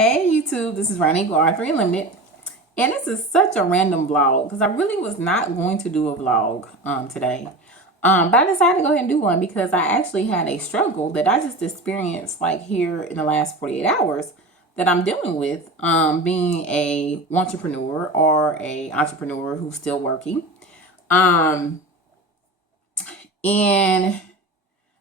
Hey YouTube, this is Ronic R3 Unlimited, and this is such a random vlog because I really was not going to do a vlog today, but I decided to go ahead and do one because I actually had a struggle that I just experienced like here in the last 48 hours that I'm dealing with, being a entrepreneur or a entrepreneur who's still working, and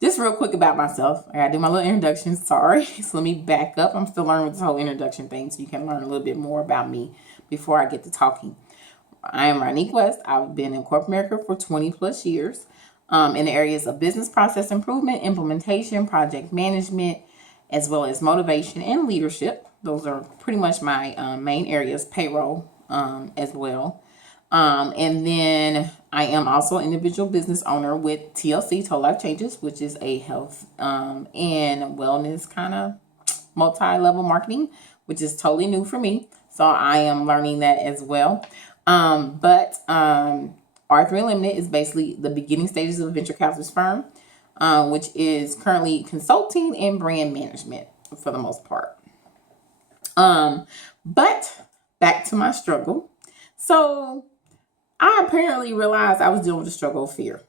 just real quick about myself. I gotta do my little introduction. Sorry. So let me back up. I'm still learning this whole introduction thing so you can learn a little bit more about me before I get to talking. I am Ronic West. I've been in corporate America for 20 plus years in the areas of business process improvement, implementation, project management, as well as motivation and leadership. Those are pretty much my main areas, payroll as well. And then I am also an individual business owner with TLC, Total Life Changes, which is a health and wellness kind of multi-level marketing, which is totally new for me. So I am learning that as well. But R3 Unlimited is basically the beginning stages of a venture capitalist firm, which is currently consulting and brand management for the most part. But back to my struggle. So I apparently realized I was dealing with the struggle of fear.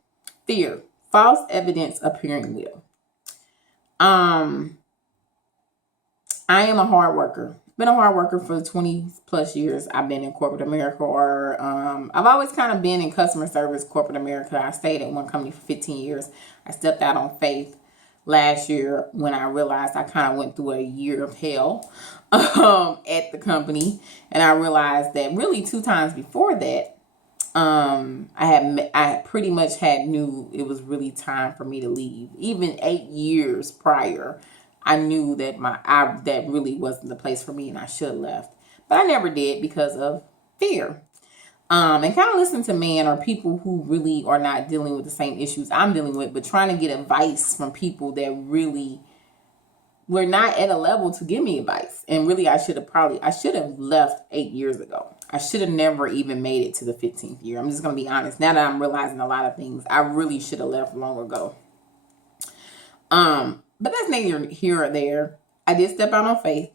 Fear. False evidence appearing real. I am a hard worker. Been a hard worker for 20 plus years. I've been in corporate America, or I've always kind of been in customer service corporate America. I stayed at one company for 15 years. I stepped out on faith last year when I realized I kind of went through a year of hell at the company. And I realized that really 2 times before that, I pretty much knew it was really time for me to leave. Even 8 years prior, I knew that that really wasn't the place for me and I should have left. But I never did because of fear. And kind of listen to men or people who really are not dealing with the same issues I'm dealing with, but trying to get advice from people that really were not at a level to give me advice. And really, I should have left 8 years ago. I should have never even made it to the 15th year. I'm just going to be honest. Now that I'm realizing a lot of things, I really should have left long ago. But that's neither here or there. I did step out on faith,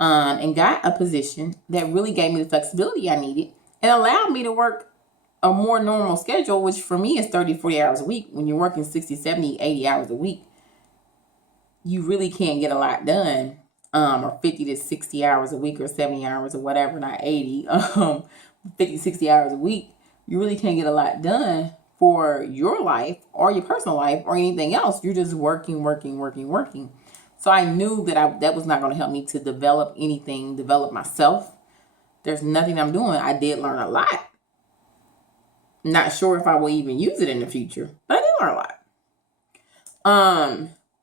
and got a position that really gave me the flexibility I needed and allowed me to work a more normal schedule, which for me is 30, 40 hours a week. When you're working 60, 70, 80 hours a week, you really can't get a lot done, or 50 to 60 hours a week or 70 hours or whatever, not 80, 50, 60 hours a week. You really can't get a lot done for your life or your personal life or anything else. You're just working. So I knew that that was not going to help me to develop anything, develop myself. There's nothing I'm doing. I did learn a lot. Not sure if I will even use it in the future, but I did learn a lot.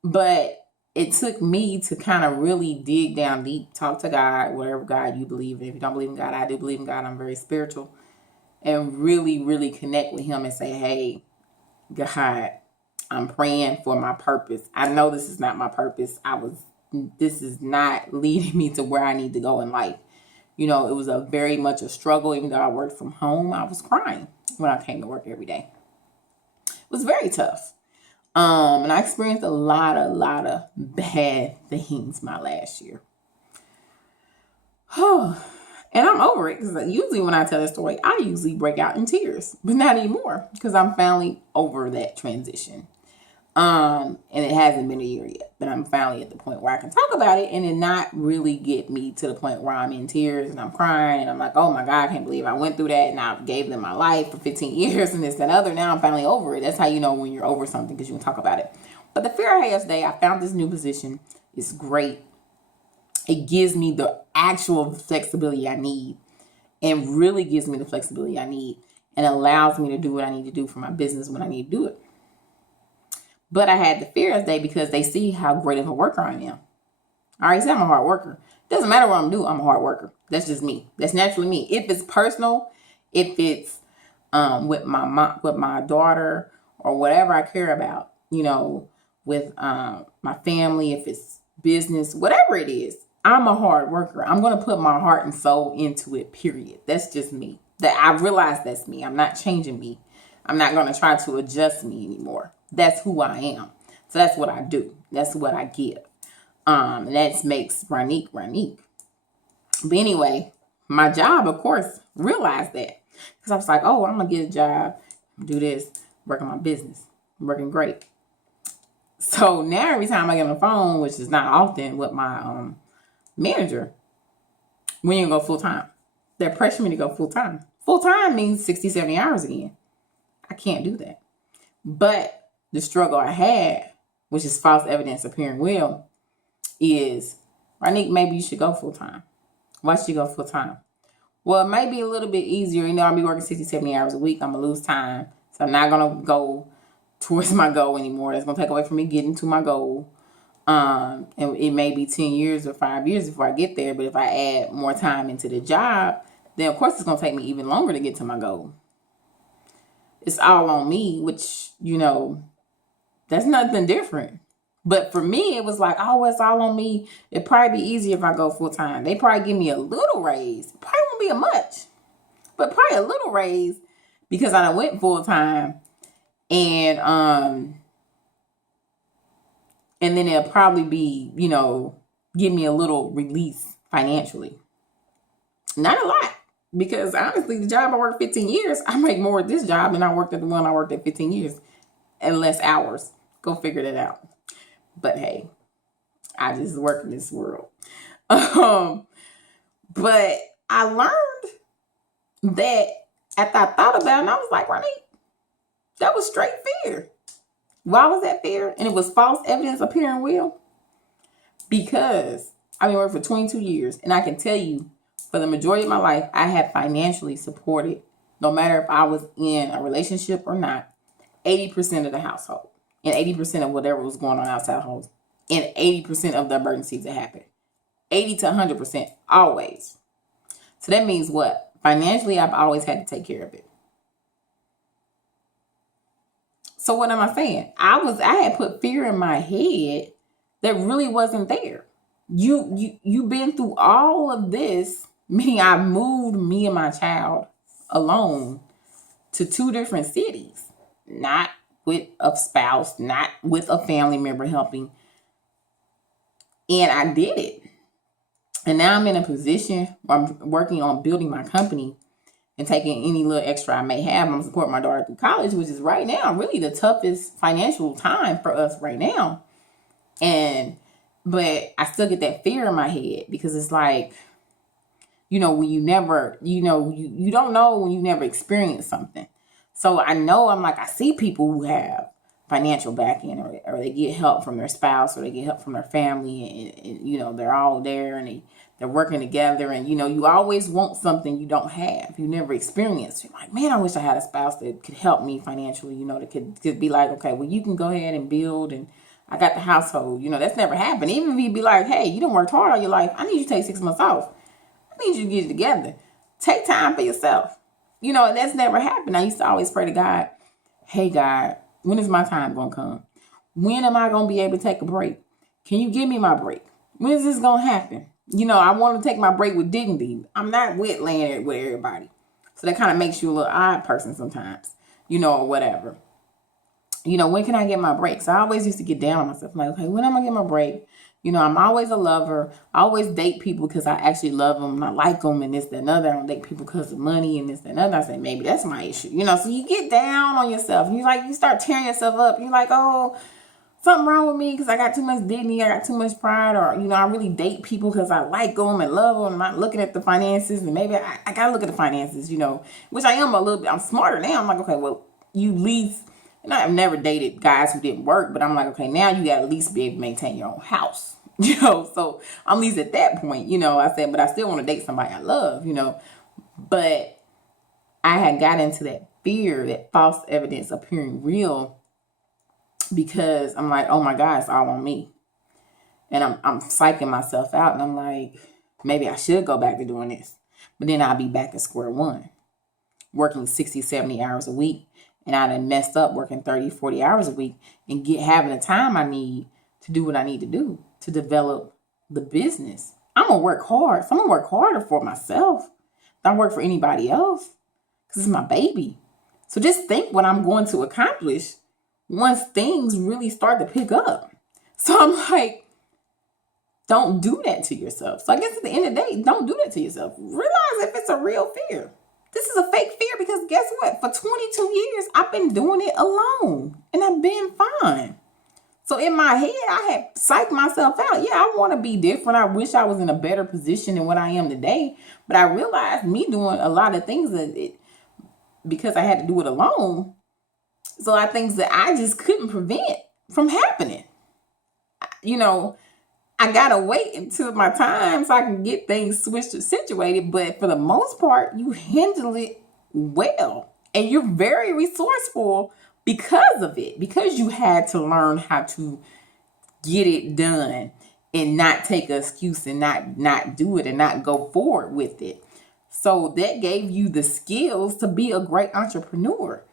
But it took me to kind of really dig down deep, talk to God, whatever God you believe in. If you don't believe in God, I do believe in God. I'm very spiritual. And really, really connect with him and say, hey, God, I'm praying for my purpose. I know this is not my purpose. This is not leading me to where I need to go in life. You know, it was very much a struggle. Even though I worked from home, I was crying when I came to work every day. It was very tough. And I experienced a lot of bad things my last year. And I'm over it because usually when I tell this story, I usually break out in tears, but not anymore because I'm finally over that transition. And it hasn't been a year yet, but I'm finally at the point where I can talk about it and it not really get me to the point where I'm in tears and I'm crying and I'm like, oh my God, I can't believe I went through that and I gave them my life for 15 years and this, that, and other. Now I'm finally over it. That's how you know when you're over something, because you can talk about it. But the fear I had today, I found this new position. It's great. It gives me the actual flexibility I need, and really gives me the flexibility I need and allows me to do what I need to do for my business when I need to do it. But I had the fear today because they see how great of a worker I am. I already said I'm a hard worker. Doesn't matter what I'm doing, I'm a hard worker. That's just me. That's naturally me. If it's personal, if it's with my mom, with my daughter, or whatever I care about, you know, with my family, if it's business, whatever it is, I'm a hard worker. I'm going to put my heart and soul into it, period. That's just me. That I realize that's me. I'm not changing me. I'm not going to try to adjust me anymore. That's who I am. So that's what I do. That's what I give. And that makes Ronic Ronic. But anyway, my job, of course, realized that. Because I was like, oh, I'm going to get a job, do this, work on my business. I'm working great. So now every time I get on the phone, which is not often, with my manager, when you go full time, they're pressuring me to go full time. Full time means 60, 70 hours again. I can't do that. But the struggle I had, which is false evidence appearing real, is, Ronic, maybe you should go full time. Why should you go full time? Well, it might be a little bit easier. I'll be working 60, 70 hours a week. I'm going to lose time. So I'm not going to go towards my goal anymore. That's going to take away from me getting to my goal. And it may be 10 years or 5 years before I get there. But if I add more time into the job, then of course it's going to take me even longer to get to my goal. It's all on me, which, that's nothing different. But for me, it was like, oh, it's all on me. It'd probably be easier if I go full time. They probably give me a little raise. Probably won't be a much, but probably a little raise because I went full time. And then it'll probably be, give me a little release financially. Not a lot, because honestly, the job I worked 15 years, I make more at this job than I worked at the one I worked at 15 years and less hours. Go figure that out. But hey, I just work in this world. But I learned that after I thought about it, and I was like, Ronic, that was straight fear. Why was that fear? And it was false evidence appearing real. Because I've been working for 22 years, and I can tell you, for the majority of my life, I have financially supported, no matter if I was in a relationship or not, 80% of the household. And 80% of whatever was going on outside the home. And 80% of the emergencies that happened. 80 to 100%, always. So that means what? Financially, I've always had to take care of it. So what am I saying? I had put fear in my head that really wasn't there. You've been through all of this, meaning I moved me and my child alone to 2 different cities. Not with a spouse, not with a family member helping. And I did it. And now I'm in a position where I'm working on building my company and taking any little extra I may have. I'm supporting my daughter through college, which is right now really the toughest financial time for us right now. But I still get that fear in my head because it's like, when you never, you don't know when you never experienced something. So I see people who have financial backing or they get help from their spouse or they get help from their family and they're all there and they're working together and, you always want something you don't have. You never experienced. You're like, man, I wish I had a spouse that could help me financially, that could be like, okay, well, you can go ahead and build and I got the household. That's never happened. Even if you'd be like, hey, you done worked hard all your life. I need you to take 6 months off. I need you to get it together. Take time for yourself. And that's never happened. I used to always pray to God, hey, God, when is my time going to come? When am I going to be able to take a break? Can you give me my break? When is this going to happen? I want to take my break with dignity. I'm not with laying with everybody. So that kind of makes you a little odd person sometimes, or whatever. When can I get my break? So I always used to get down on myself. Like, okay, when am I going to get my break? I'm always a lover. I always date people because I actually love them and I like them and this, that, and other. I don't date people because of money and this, that, and other. I say, maybe that's my issue. So you get down on yourself. And you start tearing yourself up. You're like, oh, something wrong with me because I got too much dignity. I got too much pride. Or, I really date people because I like them and love them. I'm not looking at the finances. And maybe I got to look at the finances, which I am a little bit. I'm smarter now. I'm like, okay, well, you least. And I've never dated guys who didn't work, but I'm like, okay, now you got to at least be able to maintain your own house, so I'm at least at that point, I said, but I still want to date somebody I love, but I had got into that fear, that false evidence appearing real because I'm like, oh my God, it's all on me. And I'm psyching myself out and I'm like, maybe I should go back to doing this, but then I'll be back at square one, working 60, 70 hours a week. And I done messed up working 30, 40 hours a week and having the time I need to do what I need to do to develop the business. I'm going to work hard. So I'm going to work harder for myself than I work for anybody else because it's my baby. So just think what I'm going to accomplish once things really start to pick up. So I'm like, don't do that to yourself. So I guess at the end of the day, don't do that to yourself. Realize if it's a real fear. This is a fake fear because guess what? For 22 years, I've been doing it alone and I've been fine. So in my head, I had psyched myself out. Yeah, I want to be different. I wish I was in a better position than what I am today. But I realized me doing a lot of things because I had to do it alone. So a lot of things that I just couldn't prevent from happening. You know, I gotta wait until my time so I can get things switched or situated. But for the most part, you handle it well. And you're very resourceful because of it. Because you had to learn how to get it done and not take an excuse and not do it and not go forward with it. So that gave you the skills to be a great entrepreneur.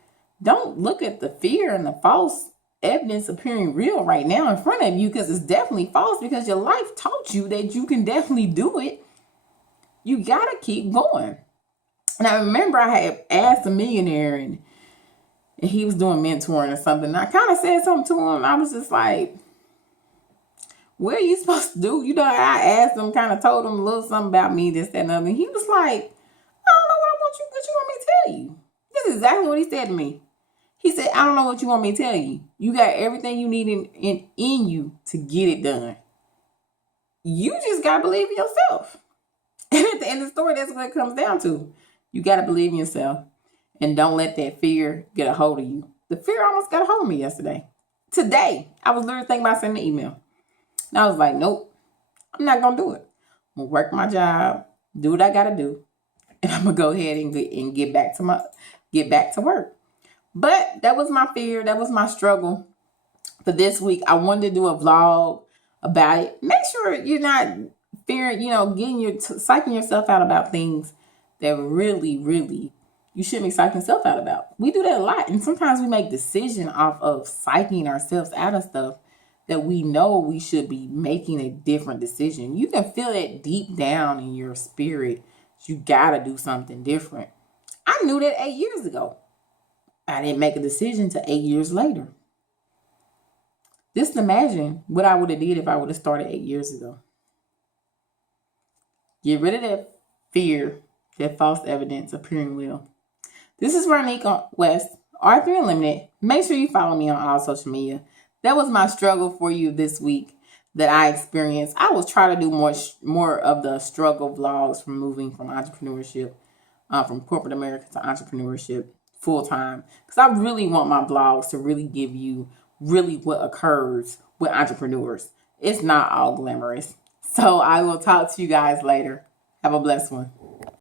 Don't look at the fear and the false evidence appearing real right now in front of you because it's definitely false, because your life taught you that you can definitely do it. You gotta keep going. And I remember I had asked a millionaire and he was doing mentoring or something. And I kind of said something to him. I was just like, what are you supposed to do? You know, I asked him, kind of told him a little something about me, this, that, and other. And he was like, I don't know what you want me to tell you. This is exactly what he said to me. He said, I don't know what you want me to tell you. You got everything you need in you to get it done. You just got to believe in yourself. And at the end of the story, that's what it comes down to. You got to believe in yourself. And don't let that fear get a hold of you. The fear almost got a hold of me yesterday. Today, I was literally thinking about sending an email. And I was like, nope, I'm not going to do it. I'm going to work my job, do what I got to do. And I'm going to go ahead and get back to work. But that was my fear. That was my struggle for this week. I wanted to do a vlog about it. Make sure you're not fearing, psyching yourself out about things that really, really you shouldn't be psyching yourself out about. We do that a lot. And sometimes we make decisions off of psyching ourselves out of stuff that we know we should be making a different decision. You can feel it deep down in your spirit. You got to do something different. I knew that 8 years ago. I didn't make a decision till 8 years later. Just imagine what I would have did if I would have started 8 years ago. Get rid of that fear, that false evidence appearing real. This is Ronic West, R3 Unlimited. Make sure you follow me on all social media. That was my struggle for you this week that I experienced. I will try to do more of the struggle vlogs from moving from entrepreneurship, from corporate America to entrepreneurship full time, because I really want my vlogs to really give you really what occurs with entrepreneurs. It's not all glamorous. So I will talk to you guys later. Have a blessed one.